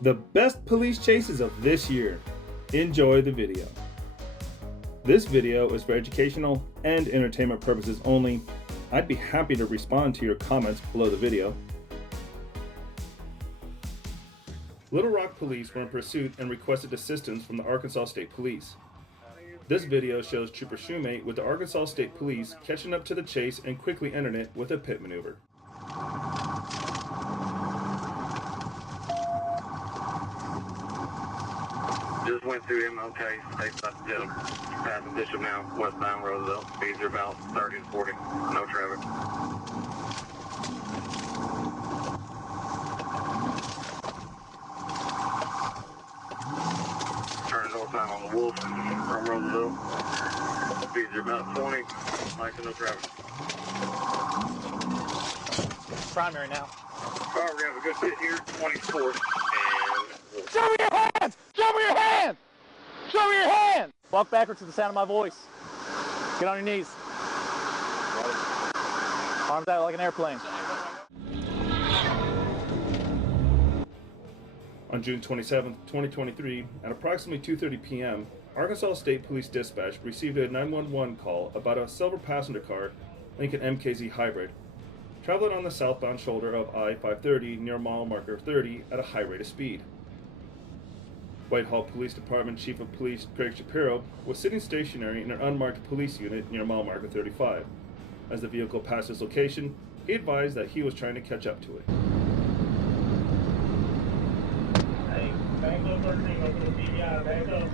The best police chases of this year. Enjoy the video. This video is for educational and entertainment purposes only. I'd be happy to respond to your comments below the video. Little Rock police were in pursuit and requested assistance from the Arkansas State Police. This video shows Trooper Shoemate with the Arkansas State Police catching up to the chase and quickly ending it with a pit maneuver. Just went through him, okay. They stopped to passing Bishop now, westbound Roosevelt. Speeds are about 30 to 40, no traffic. Turning northbound on the Wolf from Roosevelt. Speeds are about 20, like no traffic. Primary now. Alright, we have a good pit here, 24th, and... Show me your hands! Show me your hands! Show me your hands! Walk backwards to the sound of my voice. Get on your knees. Arms out like an airplane. On June 27, 2023, at approximately 2:30 p.m., Arkansas State Police Dispatch received a 911 call about a silver passenger car, Lincoln MKZ Hybrid, traveling on the southbound shoulder of I-530 near mile marker 30 at a high rate of speed. Whitehall Police Department Chief of Police Craig Shapiro was sitting stationary in an unmarked police unit near mile marker 35. As the vehicle passed his location, he advised that he was trying to catch up to it. Hey, back up 13, open the DVI, back up.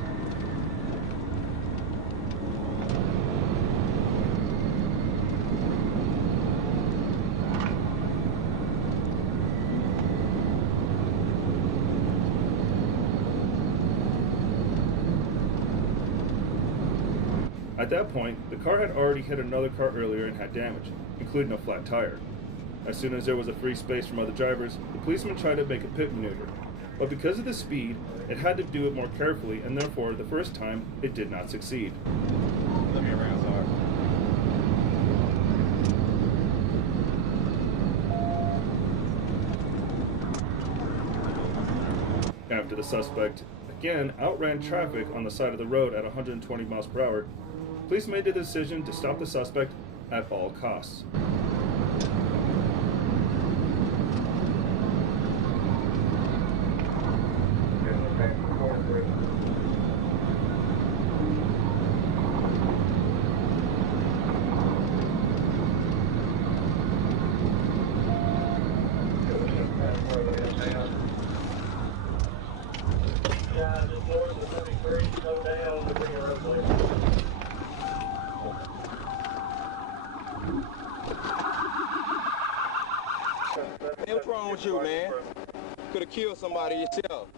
At that point, the car had already hit another car earlier and had damage, including a flat tire. As soon as there was a free space from other drivers, the policeman tried to make a pit maneuver, but because of the speed, it had to do it more carefully, and therefore, the first time, it did not succeed. After the suspect again outran traffic on the side of the road at 120 miles per hour, police made the decision to stop the suspect at all costs. Yeah, just north of 33, slow down, we're bringing road clear. Hey, what's wrong with you, man? Could have killed somebody yourself.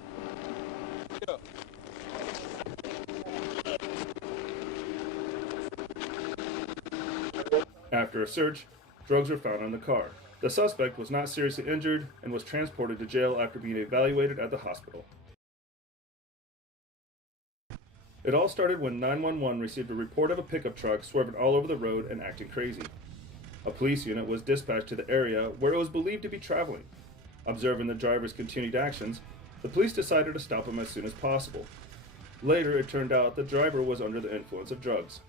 Yeah. After a search, drugs were found in the car. The suspect was not seriously injured and was transported to jail after being evaluated at the hospital. It all started when 911 received a report of a pickup truck swerving all over the road and acting crazy. A police unit was dispatched to the area where it was believed to be traveling. Observing the driver's continued actions, the police decided to stop him as soon as possible. Later, it turned out the driver was under the influence of drugs.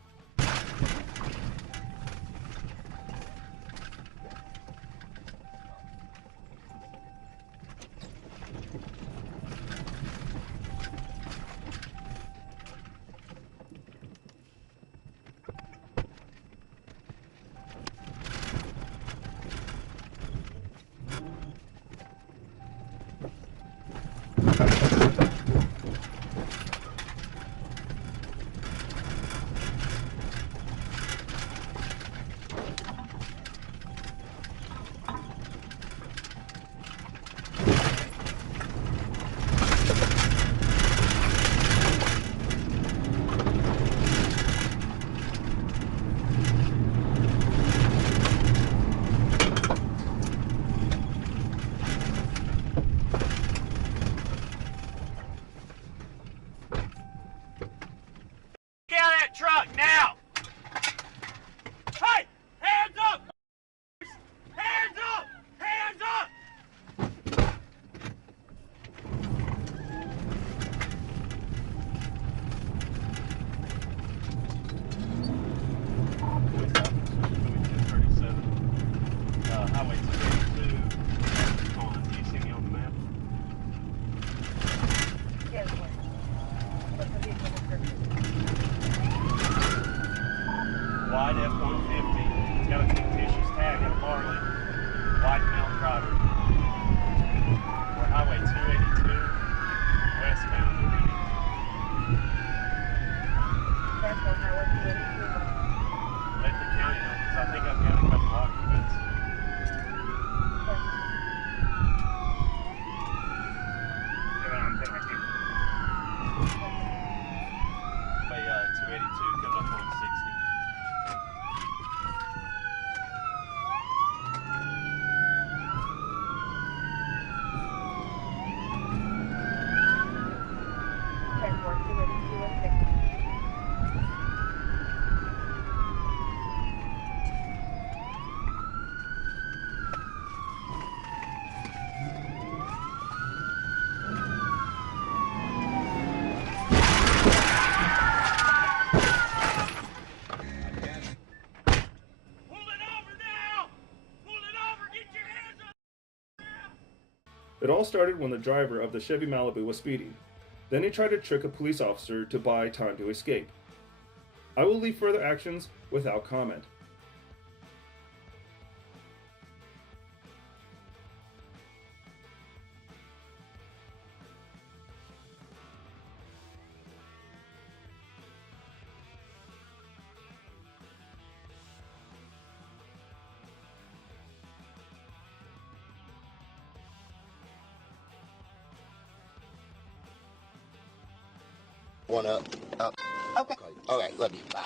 Truck now! Hey! Hands up! Hands up! Hands up! It all started when the driver of the Chevy Malibu was speeding. Then he tried to trick a police officer to buy time to escape. I will leave further actions without comment. One up. Okay. All right, love you. Bye.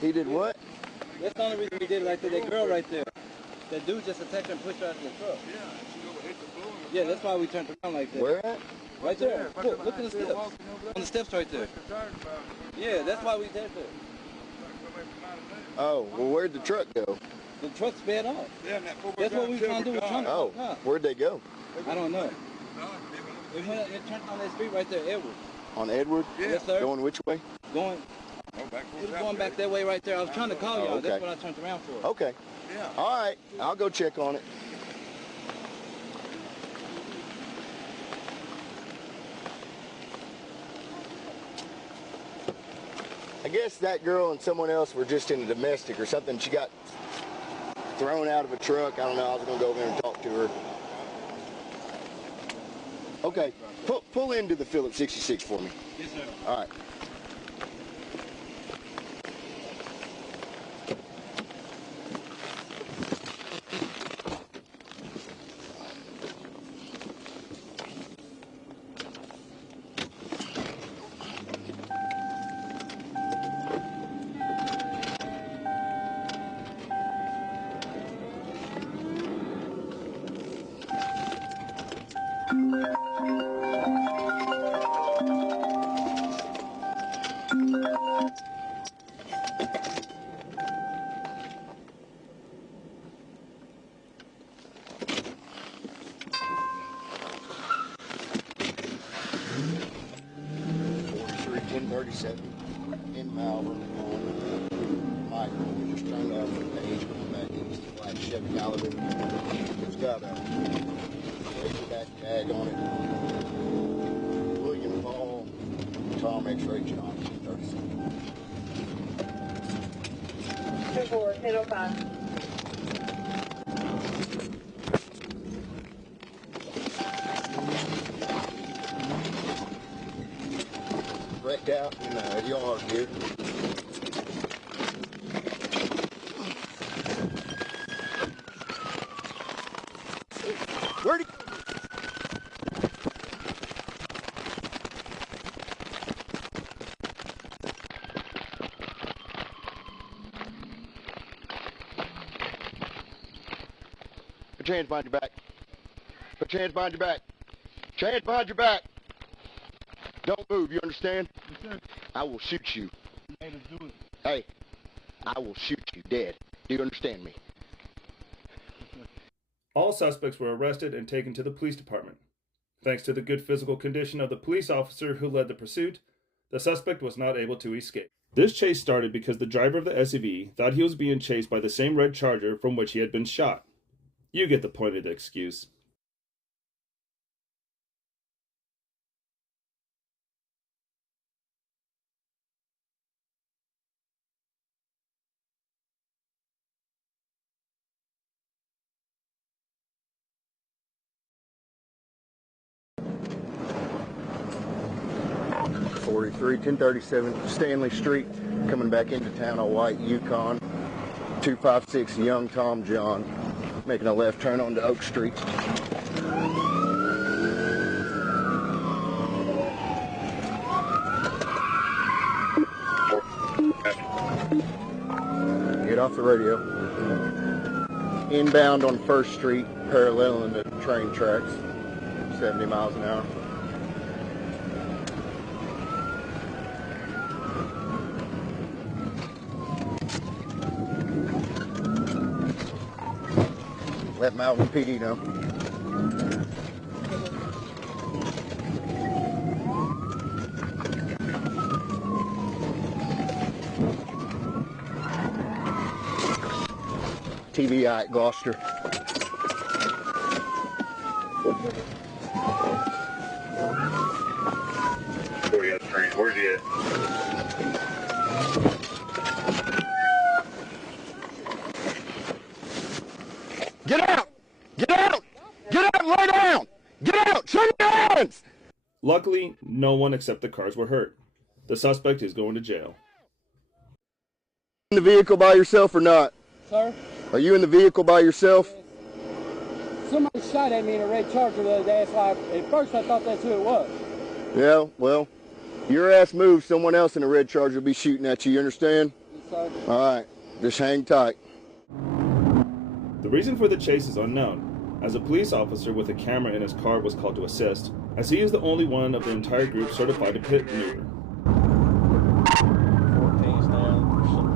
He did what? That's the only reason we did it right there. That girl right there. That dude just attacked her and pushed her out of the truck. Yeah, she hit the floor. Yeah, that's why we turned around like that. Where at? Right there. Look at the steps. On the steps right there. Yeah, that's why we did it. Oh, well, where'd the truck go? The truck sped off. That's what we were trying to do. Oh, where'd they go? I don't know. It turned on that street right there, Edward. On Edward? Yes, sir. Going which way? It was going back that way right there. I was trying to call y'all. Okay. That's what I turned around for. Okay. Yeah. All right. I'll go check on it. I guess that girl and someone else were just in a domestic or something. She got thrown out of a truck. I don't know. I was going to go over there and talk to her. Okay. Pull into the Phillips 66 for me. Yes, sir. All right. In Malvern on Michael. We just turned off the page going back into the black Chevy Malibu. It's got a Razorback tag on it. William Paul, Tom X-Ray Johnson, 37. 24-1005. Wrecked out in the yard here. Where'd he go? Put your hands behind your back. Put your hands behind your back. Put your hands behind your back. Don't move, you understand? Yes, sir. I will shoot you. You made us do it. Hey, I will shoot you dead. Do you understand me? All suspects were arrested and taken to the police department. Thanks to the good physical condition of the police officer who led the pursuit, the suspect was not able to escape. This chase started because the driver of the SUV thought he was being chased by the same red Charger from which he had been shot. You get the point of the excuse. .43, 1037 Stanley Street, coming back into town on white Yukon. 256 Young Tom John, making a left turn onto Oak Street. Get off the radio. Inbound on 1st Street, paralleling the train tracks, 70 miles an hour. Let Malvern PD know. TBI at Gloucester. Where you at, train? Where's he at? Get out! Get out! Get out and lay down! Get out! Show your hands! Luckily, no one except the cars were hurt. The suspect is going to jail. In the vehicle by yourself or not? Sir? Are you in the vehicle by yourself? Somebody shot at me in a red Charger the other day. That's why at first I thought that's who it was. Yeah, well, your ass moves, someone else in a red Charger will be shooting at you, you understand? Yes, sir. All right, just hang tight. The reason for the chase is unknown, as a police officer with a camera in his car was called to assist, as he is the only one of the entire group certified to pit maneuver. 14's down for something.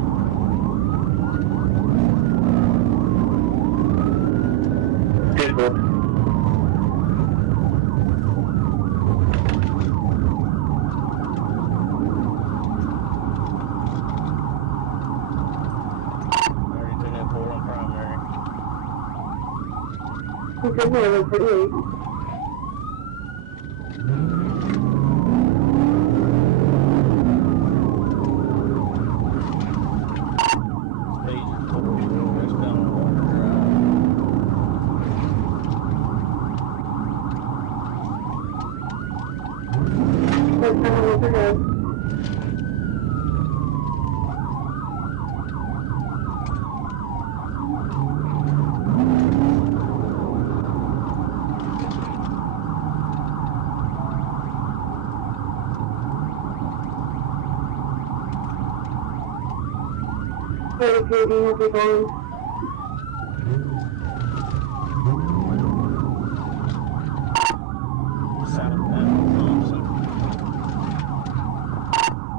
Good morning, Prairie.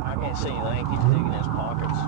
I can't see anything. He's digging in his pockets.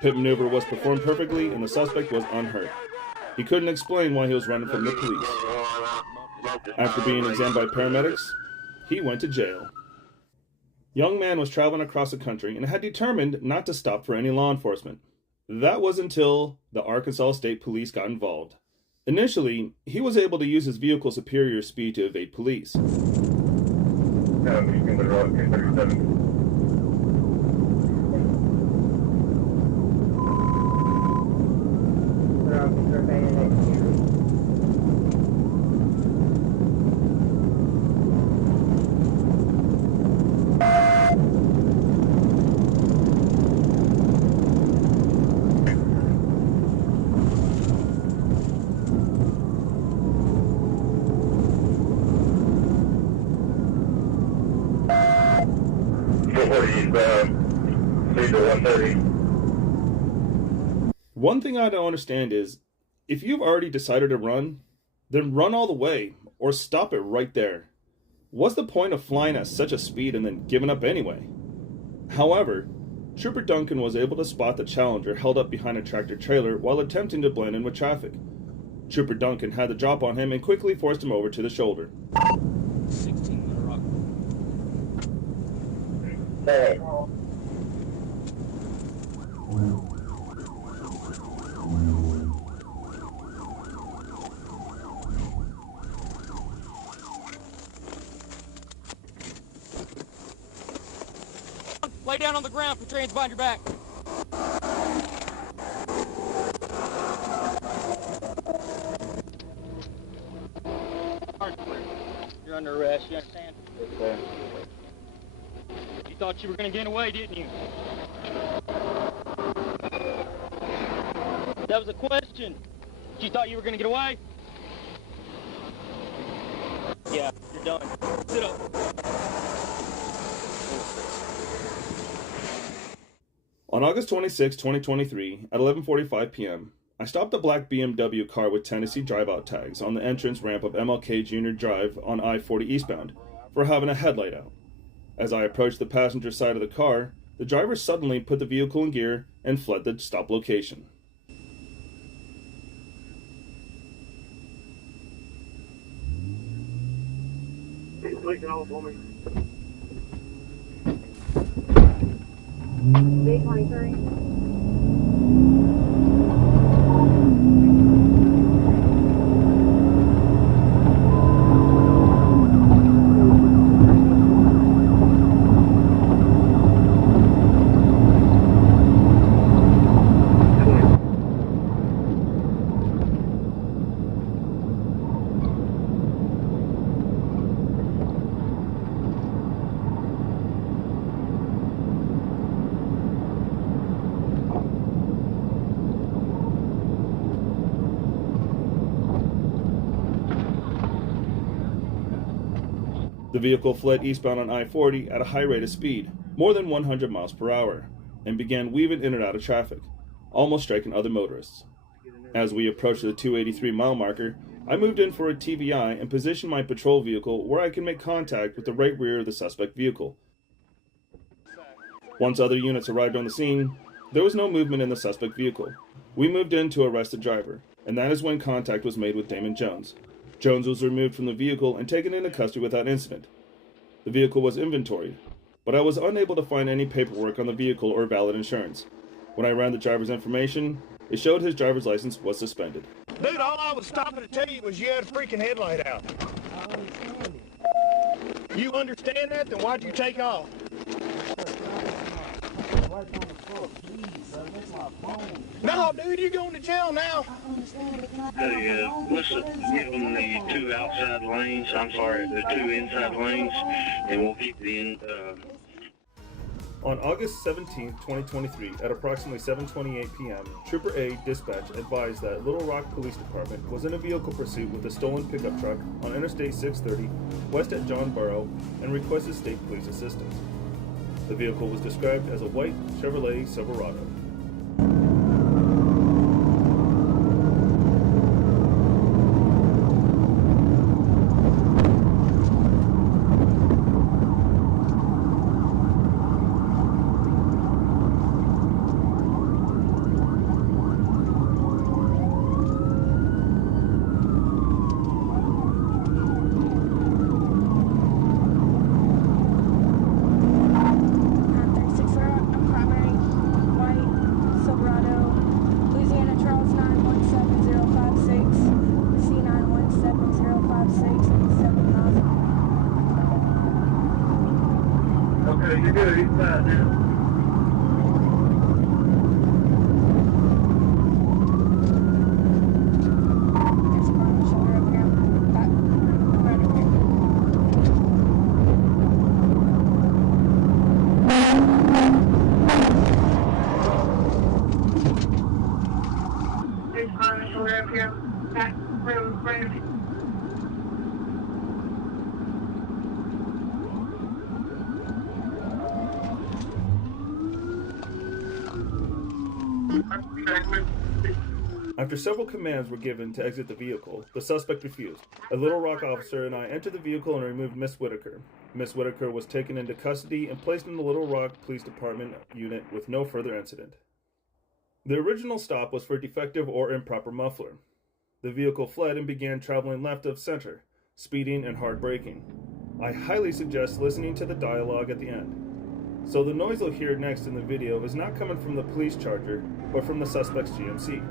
Pit maneuver was performed perfectly and the suspect was unhurt. He couldn't explain why he was running from the police. After being examined by paramedics, he went to jail. Young man was traveling across the country and had determined not to stop for any law enforcement. That was until the Arkansas State Police got involved. Initially, he was able to use his vehicle's superior speed to evade police. One thing I don't understand is, if you've already decided to run, then run all the way, or stop it right there. What's the point of flying at such a speed and then giving up anyway? However, Trooper Duncan was able to spot the Challenger held up behind a tractor trailer while attempting to blend in with traffic. Trooper Duncan had the drop on him and quickly forced him over to the shoulder. 16 in the rock. Hey. Lay down on the ground, put your hands behind your back. You're under arrest, you understand? Yes, sir. thought you were going to get away, didn't you? That was a question. You thought you were going to get away? Yeah, you're done. Sit up. On August 26, 2023, at 11:45 p.m., I stopped a black BMW car with Tennessee drive-out tags on the entrance ramp of MLK Jr. Drive on I-40 eastbound for having a headlight out. As I approached the passenger side of the car, the driver suddenly put the vehicle in gear and fled the stop location. B23. The vehicle fled eastbound on I-40 at a high rate of speed, more than 100 miles per hour, and began weaving in and out of traffic, almost striking other motorists. As we approached the 283 mile marker, I moved in for a TVI and positioned my patrol vehicle where I can make contact with the right rear of the suspect vehicle. Once other units arrived on the scene, there was no movement in the suspect vehicle. We moved in to arrest the driver, and that is when contact was made with Damon Jones. Jones was removed from the vehicle and taken into custody without incident. The vehicle was inventoried, but I was unable to find any paperwork on the vehicle or valid insurance. When I ran the driver's information, it showed his driver's license was suspended. Dude, all I was stopping to tell you was you had a freaking headlight out. You understand that? Then why'd you take off? No, dude, you're going to jail now. Let's give them the two outside lanes. I'm sorry, the two inside lanes, and we'll keep the in. On August 17, 2023, at approximately 7:28 p.m., Trooper A dispatch advised that Little Rock Police Department was in a vehicle pursuit with a stolen pickup truck on Interstate 630 west at John Burrow and requested state police assistance. The vehicle was described as a white Chevrolet Silverado. Okay, you're good. He's fine now. After several commands were given to exit the vehicle, the suspect refused. A Little Rock officer and I entered the vehicle and removed Miss Whitaker. Miss Whitaker was taken into custody and placed in the Little Rock Police Department unit with no further incident. The original stop was for defective or improper muffler. The vehicle fled and began traveling left of center, speeding and hard braking. I highly suggest listening to the dialogue at the end. So the noise you'll hear next in the video is not coming from the police charger, but from the suspect's GMC.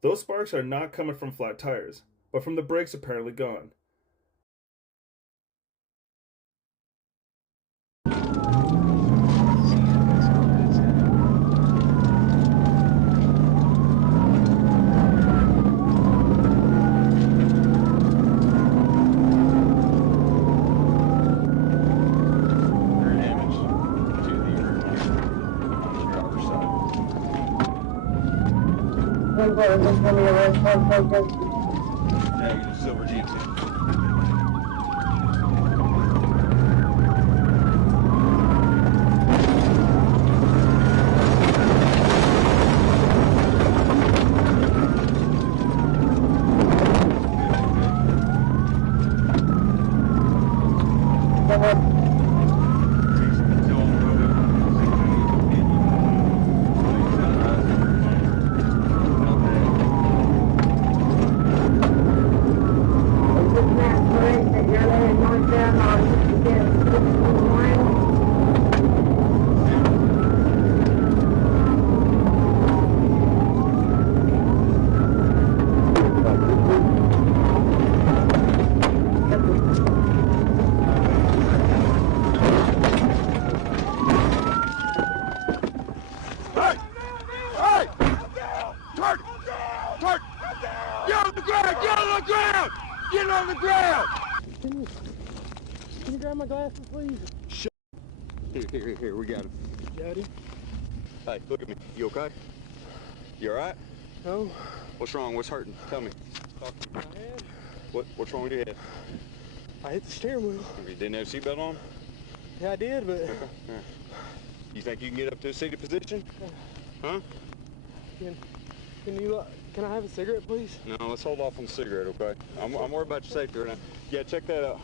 Those sparks are not coming from flat tires, but from the brakes apparently gone. Silver GT. Can you grab my glasses, please? Here, we got him. Got him. Hey, look at me. You okay? You alright? No. What's wrong? What's hurting? Tell me. My head. What's wrong with your head? I hit the steering wheel. You didn't have a seatbelt on? Yeah, I did, but... You think you can get up to a seated position? Huh? Can I have a cigarette, please? No, let's hold off on the cigarette, okay? I'm worried about your safety right now. Yeah, check that out.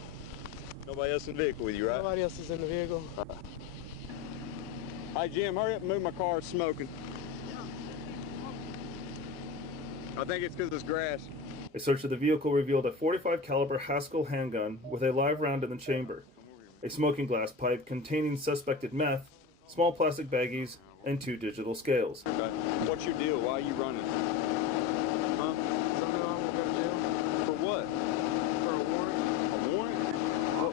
Nobody else in the vehicle with you, right? Nobody else is in the vehicle. Hey, Jim, hurry up and move my car. It's smoking. I think it's because it's grass. A search of the vehicle revealed a .45 caliber Haskell handgun with a live round in the chamber, a smoking glass pipe containing suspected meth, small plastic baggies, and 2 digital scales. Okay. What's your deal? Why are you running? Huh? Because I know I'm going to go to jail. For what? For a warrant. A warrant?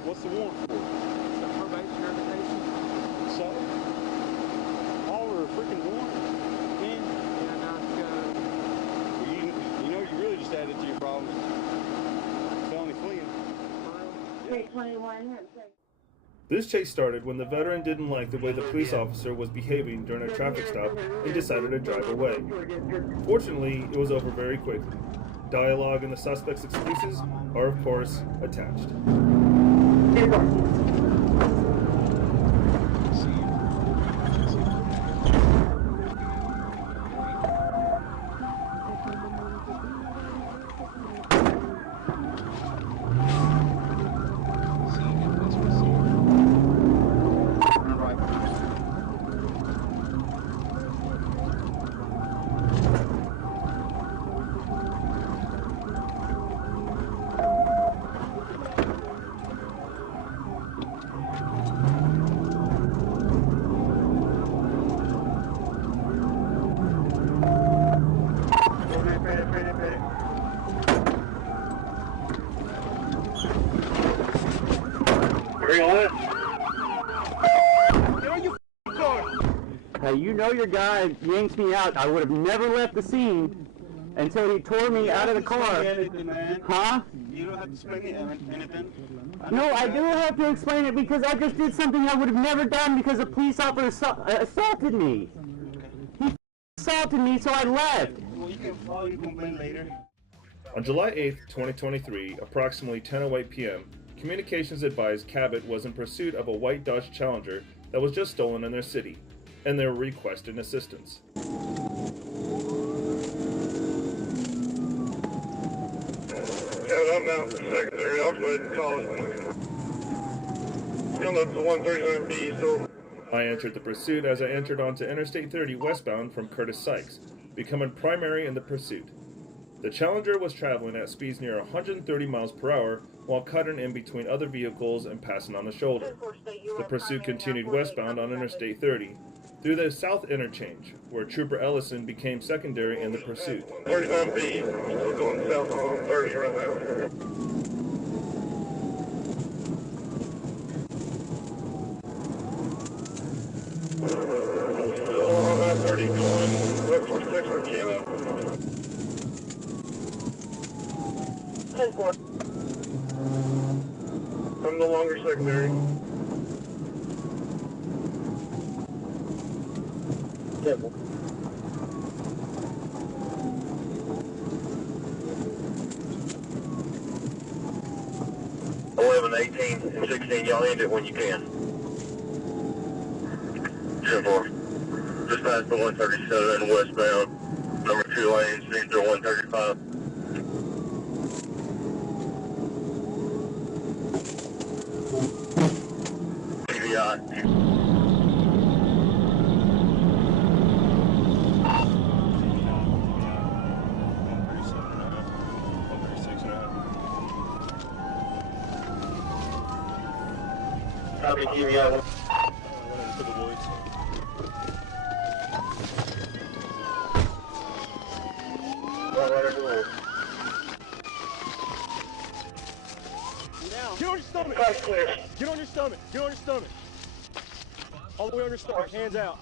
What's the warrant for? The probation revocation. So? All over a freaking warrant? Man. Yeah, now it's got... Well, you know you really just added to your problems. Felony fleeing. Take 21. This chase started when the veteran didn't like the way the police officer was behaving during a traffic stop and decided to drive away. Fortunately, it was over very quickly. Dialogue and the suspect's excuses are, of course, attached. Hey, you know your guy yanks me out. I would have never left the scene until he tore me out of the car. Huh? You don't have to explain anything. No, I do have to explain it because I just did something I would have never done because a police officer assaulted me. He assaulted me, so I left. Well, you can file your complaint later. On July 8, 2023, approximately 10:08 p.m., communications advised Cabot was in pursuit of a white Dodge Challenger that was just stolen in their city, and they were requesting assistance. Yeah, I'm out for secondary. I'll go ahead and call it. Come up to 139B, so... I entered the pursuit as I entered onto Interstate 30 westbound from Curtis Sykes, becoming primary in the pursuit. The Challenger was traveling at speeds near 130 miles per hour while cutting in between other vehicles and passing on the shoulder. The pursuit continued westbound on Interstate 30 through the South Interchange, where Trooper Ellison became secondary in the pursuit. 39B, still going south on 30 right now. Still on that 30 going west for 6 for Kilo. 10-4. I'm no longer secondary. Careful. 11, 18, and 16, y'all end it when you can. 10-4. Just past the 137 westbound, number 2 lanes, enter 135. PVI. Copy, PVI. To the woods. Get on your stomach. Get on your stomach. Get on your stomach. All the way on your stomach. Hands out.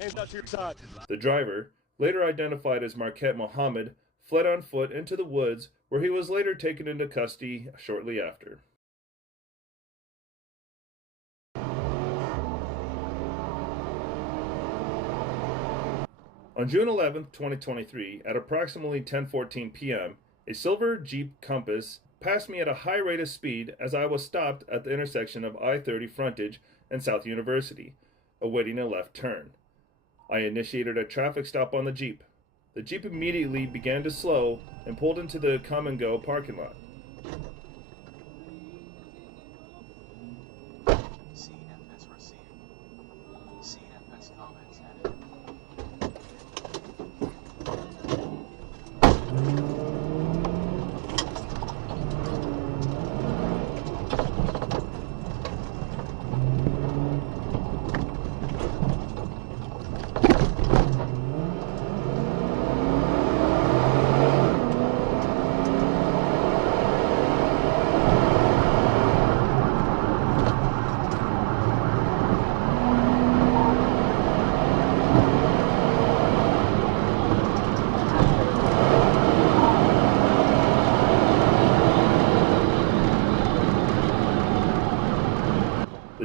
Hands out to your side. The driver, later identified as Marquette Mohammed, fled on foot into the woods where he was later taken into custody shortly after. On June 11, 2023, at approximately 10:14 p.m., a silver Jeep Compass passed me at a high rate of speed as I was stopped at the intersection of I-30 frontage and South University, awaiting a left turn. I initiated a traffic stop on the Jeep. The Jeep immediately began to slow and pulled into the Come and Go parking lot.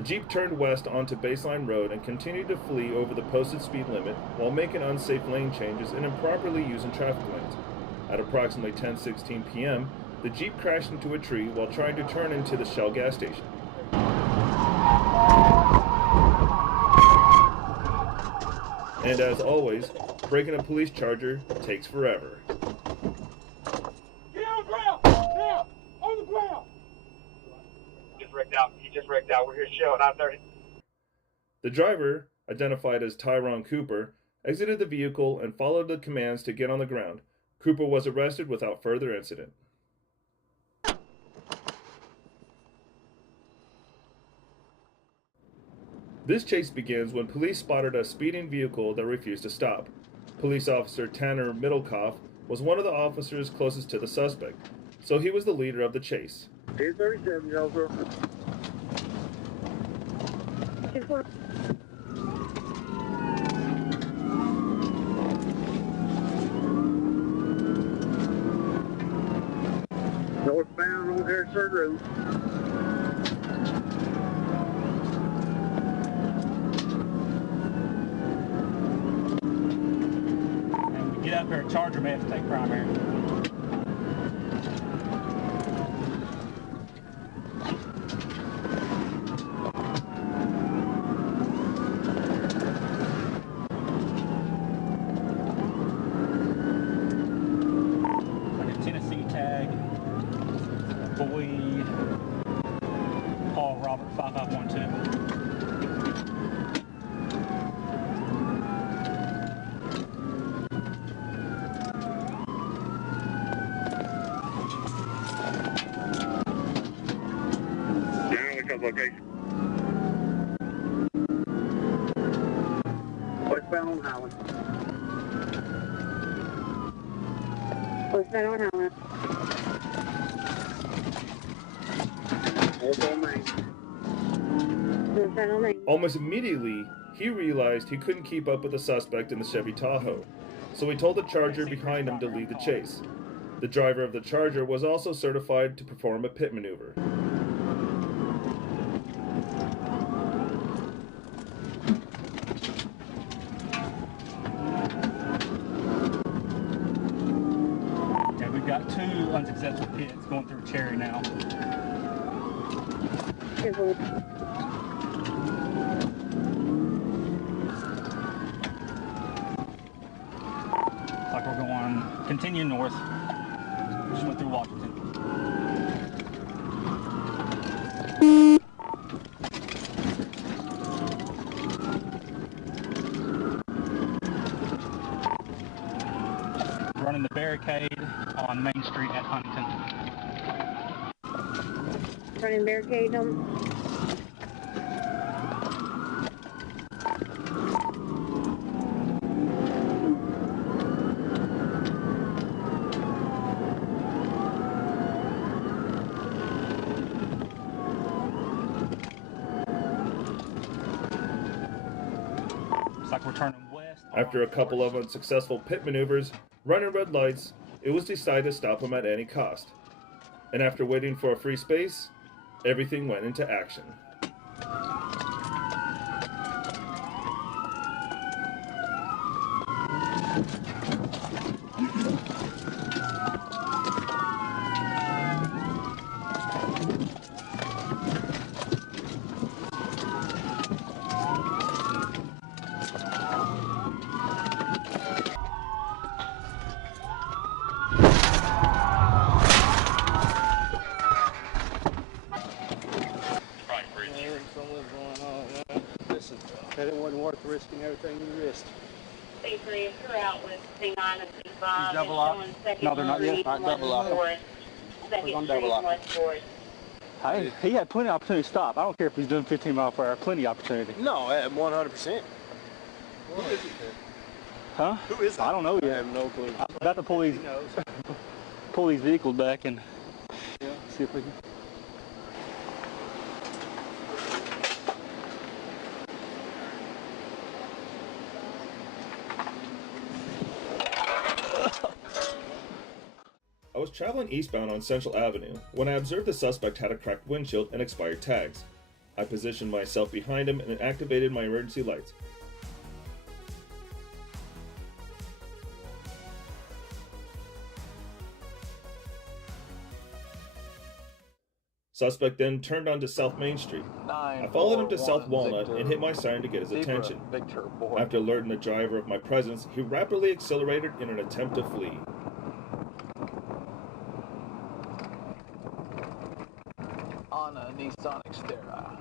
The Jeep turned west onto Baseline Road and continued to flee over the posted speed limit while making unsafe lane changes and improperly using traffic lanes. At approximately 10:16 p.m., the Jeep crashed into a tree while trying to turn into the Shell gas station. And as always, breaking a police charger takes forever. Get on the ground! Now! On the ground! He just wrecked out. We're here Shell at I-30. The driver, identified as Tyrone Cooper, exited the vehicle and followed the commands to get on the ground. Cooper was arrested without further incident. This chase begins when police spotted a speeding vehicle that refused to stop. Police officer Tanner Middlecoff was one of the officers closest to the suspect, so he was the leader of the chase. 1037, Joker. Northbound on Harrisburg Road. And we get up here, Charger may have to take primary. Tennessee tag. Boy, Paul Robert 5512. Generally comes location. Westbound on Highland. Westbound on Highland. North on Main. Westbound on Main. Almost immediately, he realized he couldn't keep up with the suspect in the Chevy Tahoe, so he told the Charger behind him to lead the chase. The driver of the Charger was also certified to perform a pit maneuver. Yeah, we've got two unsuccessful pits going through Cherry now. Careful. Like we're going, continue north. Just went through Washington. Running the barricade on Main Street at Huntington. Running barricade them. Looks like we're turning west. After a couple of unsuccessful pit maneuvers, running red lights, it was decided to stop him at any cost. And after waiting for a free space, everything went into action. Listen, that it wasn't worth risking everything you risked. C3, if you're out with C9 and C5, He's double lock. No, they're not yet. All right, double lock. We're gonna double lock. Hey, he had plenty of opportunity to stop. I don't care if he's doing 15 miles per hour. Plenty of opportunity. No, 100%. Who is it? Huh? Who is it? I don't know I yet. have no clue. I'm about to pull these vehicles back and see if we can. I was traveling eastbound on Central Avenue when I observed the suspect had a cracked windshield and expired tags. I positioned myself behind him and activated my emergency lights. Suspect then turned onto South Main Street. I followed him to South Walnut and hit my siren to get his attention. After alerting the driver of my presence, he rapidly accelerated in an attempt to flee. On a Nissan Xterra.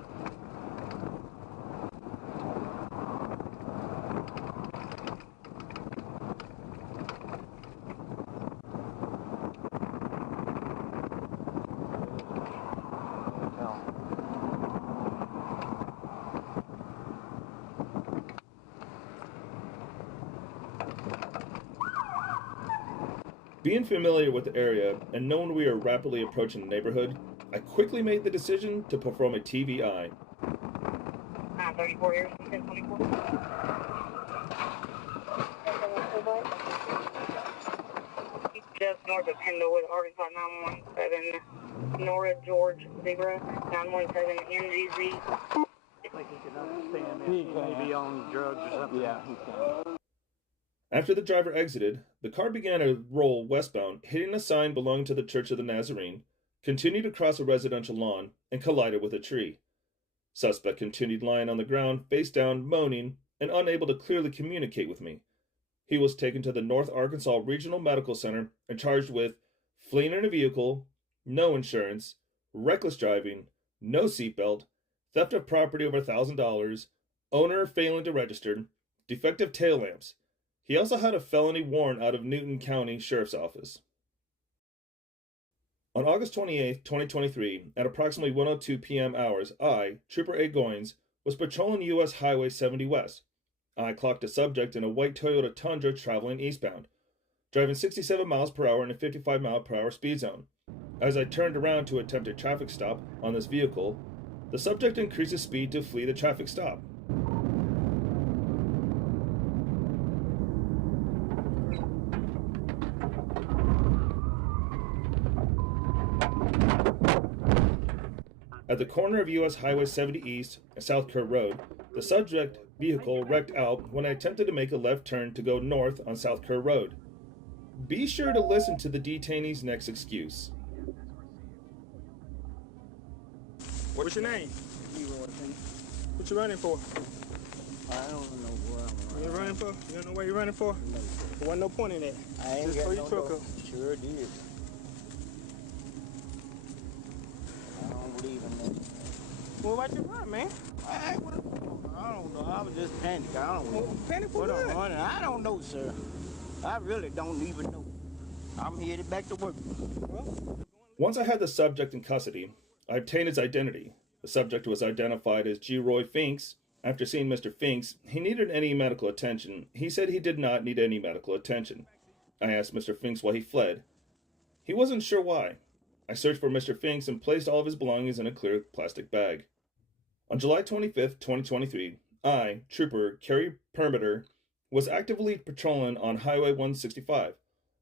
Being familiar with the area and knowing we were rapidly approaching the neighborhood, I quickly made the decision to perform a TVI. 934 here, 1024. Just north of Pendlewood, Arkansas 917, Nora George Zebra, 917 NGZ. Like he can understand that. He may be on drugs or something. Yeah, he can. After the driver exited, the car began to roll westbound, hitting a sign belonging to the Church of the Nazarene, continued across a residential lawn, and collided with a tree. Suspect continued lying on the ground, face down, moaning, and unable to clearly communicate with me. He was taken to the North Arkansas Regional Medical Center and charged with fleeing in a vehicle, no insurance, reckless driving, no seatbelt, theft of property over $1,000, owner failing to register, defective tail lamps. He also had a felony warrant out of Newton County Sheriff's Office. On August 28, 2023, at approximately 1:02 p.m. hours, I, Trooper A. Goins, was patrolling U.S. Highway 70 West. I clocked a subject in a white Toyota Tundra traveling eastbound, driving 67 miles per hour in a 55 mile per hour speed zone. As I turned around to attempt a traffic stop on this vehicle, the subject increased his speed to flee the traffic stop. At the corner of U.S. Highway 70 East and South Kerr Road, the subject vehicle wrecked out when I attempted to make a left turn to go north on South Kerr Road. Be sure to listen to the detainee's next excuse. What's your name? What you running for? I don't know where I'm running. You running for? You don't know where you're running for? No, sir. There wasn't no point in that. I ain't Just got for no your truck dough. up. Sure did. I don't believe in that. Well, why'd you run, man? I don't know. I was just panicked. I don't know. Well, panic for what I'm what? running. I don't know, sir. I really don't even know. I'm headed back to work. Well, Once I had the subject in custody, I obtained his identity. The subject was identified as G. Roy Finks. After seeing Mr. Finks, he needed any medical attention. He said he did not need any medical attention. I asked Mr. Finks why he fled. He wasn't sure why. I searched for Mr. Finks and placed all of his belongings in a clear plastic bag. On July 25th, 2023, I, Trooper Kerry Permeter, was actively patrolling on Highway 165.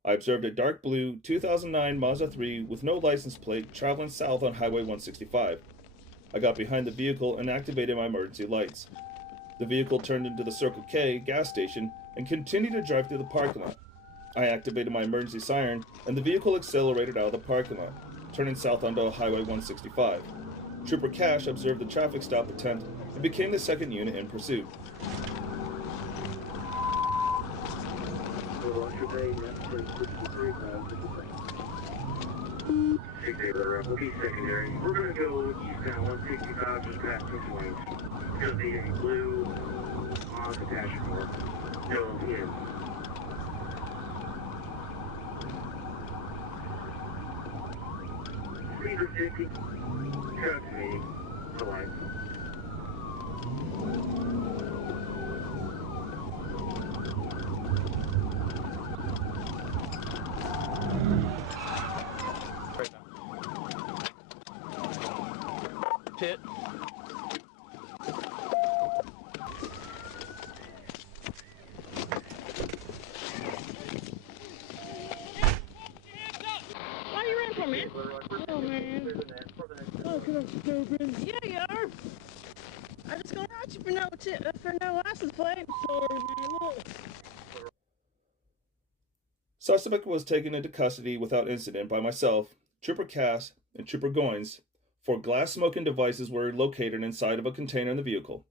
I observed a dark blue 2009 Mazda 3 with no license plate traveling south on Highway 165. I got behind the vehicle and activated my emergency lights. The vehicle turned into the Circle K gas station and continued to drive through the parking lot. I activated my emergency siren and the vehicle accelerated out of the parking lot, turning south onto Highway 165. Trooper Cash observed the traffic stop attempt and became the second unit in pursuit. We'll be secondary. We're going to go eastbound 165 just past this lane. It's going to be a blue Mazda passion car. No, yeah. Speed of 50. Truck me. Polite. Pit. Why you running from me? Oh, man. Oh, because I'm stupid. Yeah, you are. I'm just gonna write you for no license plate. Sorry, man. Look. Suspect was taken into custody without incident by myself, Trooper Cass, and Trooper Goins, for glass smoking devices were located inside of a container in the vehicle.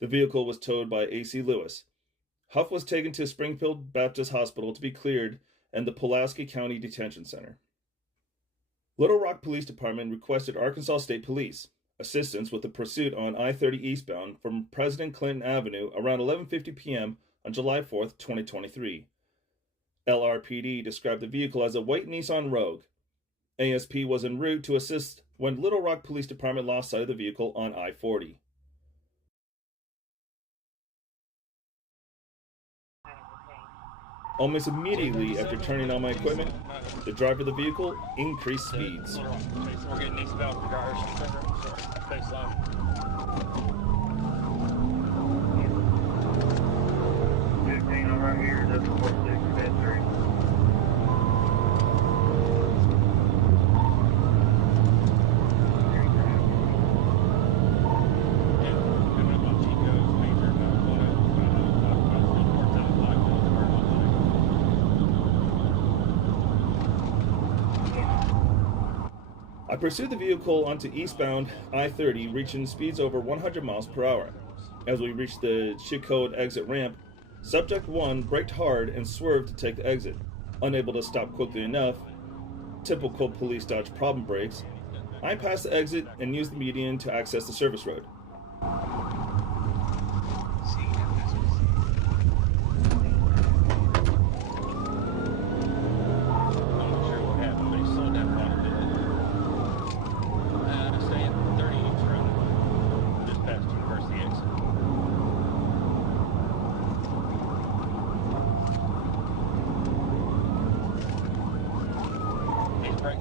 The vehicle was towed by A.C. Lewis. Huff was taken to Springfield Baptist Hospital to be cleared and the Pulaski County Detention Center. Little Rock Police Department requested Arkansas State Police assistance with the pursuit on I-30 eastbound from President Clinton Avenue around 11:50 p.m. on July 4th, 2023. LRPD described the vehicle as a white Nissan Rogue. ASP was en route to assist when Little Rock Police Department lost sight of the vehicle on I-40. Almost immediately after turning on my equipment, the driver of the vehicle increased speeds. We're getting eastbound for cars. Baseline. I'm right here, that's 46, I pursued the vehicle onto eastbound I-30, reaching speeds over 100 miles per hour. As we reached the Chicode exit ramp, Subject 1 braked hard and swerved to take the exit. Unable to stop quickly enough, typical police dodge problem brakes, I passed the exit and used the median to access the service road.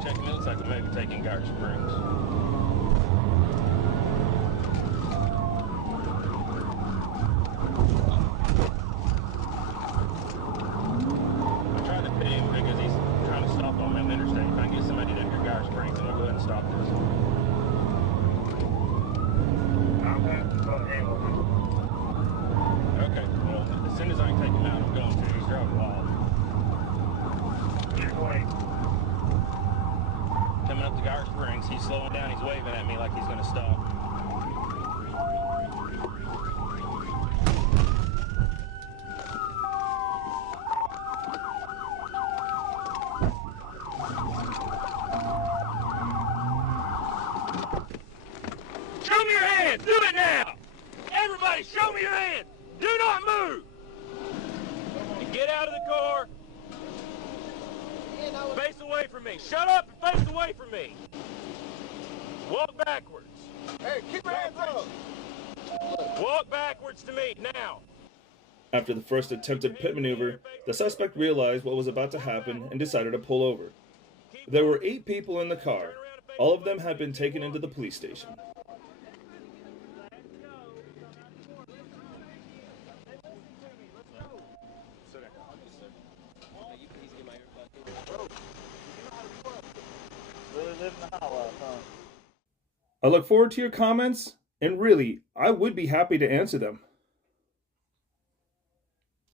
Checking, it looks like we may be taking Garden Springs. I'm trying to pit him because he's trying to stop on the interstate. If I can get somebody down here Garden Springs, then we'll go ahead and stop this. Okay, well, as soon as I can take him out, I'm going to. He's driving wild. Coming up to Garden Springs, he's slowing down, he's waving at me like he's going to stop. Show me your hands! Do it now! Everybody, show me your hands! Do not move! And get out of the car. Face away from me. Shut up and face away from me. Walk backwards. Hey, keep your hands up. Walk backwards to me, now. After the first attempted pit maneuver, the suspect realized what was about to happen and decided to pull over. There were 8 people in the car. All of them had been taken into the police station. I look forward to your comments, and really, I would be happy to answer them.